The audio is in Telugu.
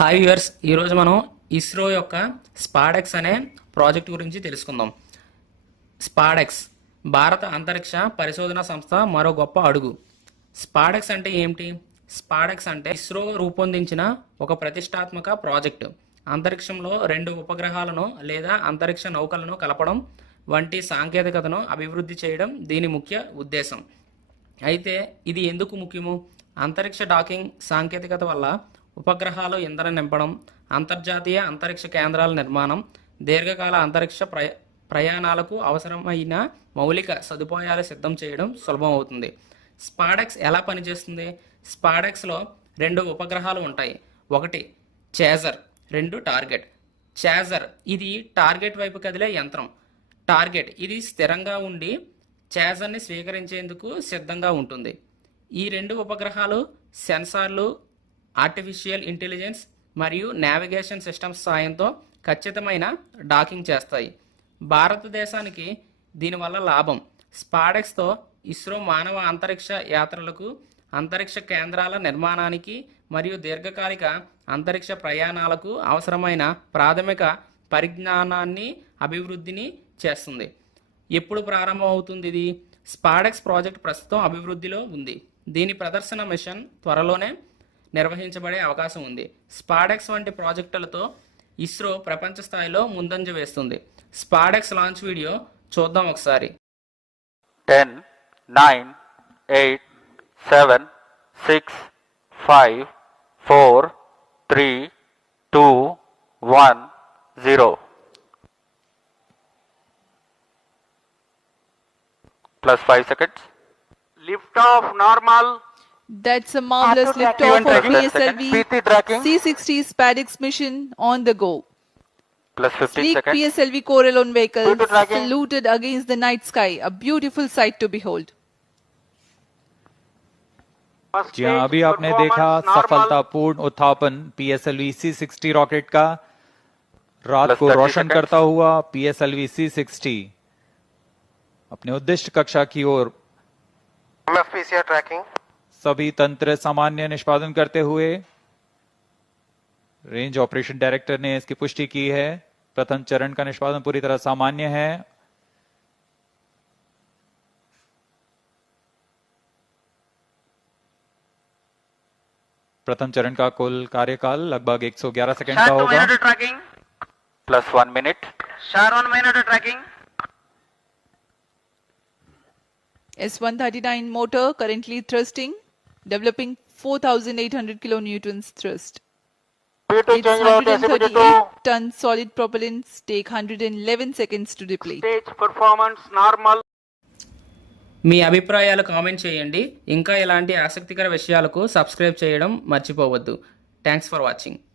హాయ్ వ్యూవర్స్, ఈరోజు మనం ఇస్రో యొక్క స్పాడెక్స్ అనే ప్రాజెక్ట్ గురించి తెలుసుకుందాం. స్పాడెక్స్ భారత అంతరిక్ష పరిశోధన సంస్థ మరో గొప్ప అడుగు. స్పాడెక్స్ అంటే ఏమిటి? స్పాడెక్స్ అంటే ఇస్రో రూపొందించిన ఒక ప్రతిష్టాత్మక ప్రాజెక్టు. అంతరిక్షంలో 2 ఉపగ్రహాలను లేదా అంతరిక్ష నౌకలను కలపడం వంటి సాంకేతికతను అభివృద్ధి చేయడం దీని ముఖ్య ఉద్దేశం. అయితే ఇది ఎందుకు ముఖ్యము? అంతరిక్ష డాకింగ్ సాంకేతికత వల్ల ఉపగ్రహాలు ఇంధనం నింపడం, అంతర్జాతీయ అంతరిక్ష కేంద్రాల నిర్మాణం, దీర్ఘకాల అంతరిక్ష ప్రయాణాలకు అవసరమైన మౌలిక సదుపాయాలు సిద్ధం చేయడం సులభం అవుతుంది. స్పాడెక్స్ ఎలా పనిచేస్తుంది? స్పాడెక్స్లో 2 ఉపగ్రహాలు ఉంటాయి. ఒకటి చేజర్, 2 టార్గెట్. చేజర్ ఇది టార్గెట్ వైపు కదిలే యంత్రం. టార్గెట్ ఇది స్థిరంగా ఉండి చేజర్ని స్వీకరించేందుకు సిద్ధంగా ఉంటుంది. ఈ 2 ఉపగ్రహాలు సెన్సార్లు, ఆర్టిఫిషియల్ ఇంటెలిజెన్స్ మరియు నావిగేషన్ సిస్టమ్స్ సాయంతో ఖచ్చితమైన డాకింగ్ చేస్తాయి. భారతదేశానికి దీనివల్ల లాభం. స్పాడెక్స్తో ఇస్రో మానవ అంతరిక్ష యాత్రలకు, అంతరిక్ష కేంద్రాల నిర్మాణానికి మరియు దీర్ఘకాలిక అంతరిక్ష ప్రయాణాలకు అవసరమైన ప్రాథమిక పరిజ్ఞానాన్ని అభివృద్ధిని చేస్తుంది. ఎప్పుడు ప్రారంభమవుతుంది ఇది? స్పాడెక్స్ ప్రాజెక్ట్ ప్రస్తుతం అభివృద్ధిలో ఉంది. దీని ప్రదర్శన మిషన్ త్వరలోనే నిర్వహించబడే అవకాశం ఉంది. స్పాడెక్స్ వంటి ప్రాజెక్టులతో ఇస్రో ప్రపంచ స్థాయిలో ముందంజ వేస్తుంది. స్పాడెక్స్ లాంచ్ వీడియో చూద్దాం ఒకసారి. 10, 9, 8, 7, 6, 5, 4, 3, 2, 1, 0. Plus 5 seconds. Lift off normal. That's a marvelous liftoff Even of tracking. PSLV PT tracking. C-60 SpaceX mission on the go. Plus 15 Sleek seconds. PSLV Corelon vehicle Due to tracking. saluted against the night sky, a beautiful sight to behold. First जी हाँ, stage अभी आपने performance देखा normal. सफलतापूर्ण उत्थापन PSLV C-60 रॉकेट का रात Plus को 30 रोशन seconds. करता हुआ PSLV C-60 अपने उद्दिष्ट कक्षा की ओर MFPCR tracking. सभी तंत्र सामान्य निष्पादन करते हुए रेंज ऑपरेशन डायरेक्टर ने इसकी पुष्टि की है। प्रथम चरण का निष्पादन पूरी तरह सामान्य है। प्रथम चरण का कुल कार्यकाल लगभग 111 सेकंड का Sharp 2 होगा। minute tracking. Plus 1 minute. Sharp 1 minute tracking. S-139 motor currently thrusting, developing 4,800 kilonewtons thrust. P2 Its change route SCPT 138-ton solid propellants take 111 seconds to deplete. stage performance normal. మీ అభిప్రాయాలు కామెంట్ చేయండి. ఇంకా ఇలాంటి ఆసక్తికర విషయాలకు సబ్స్క్రైబ్ చేయడం మర్చిపోవద్దు. Thanks for watching.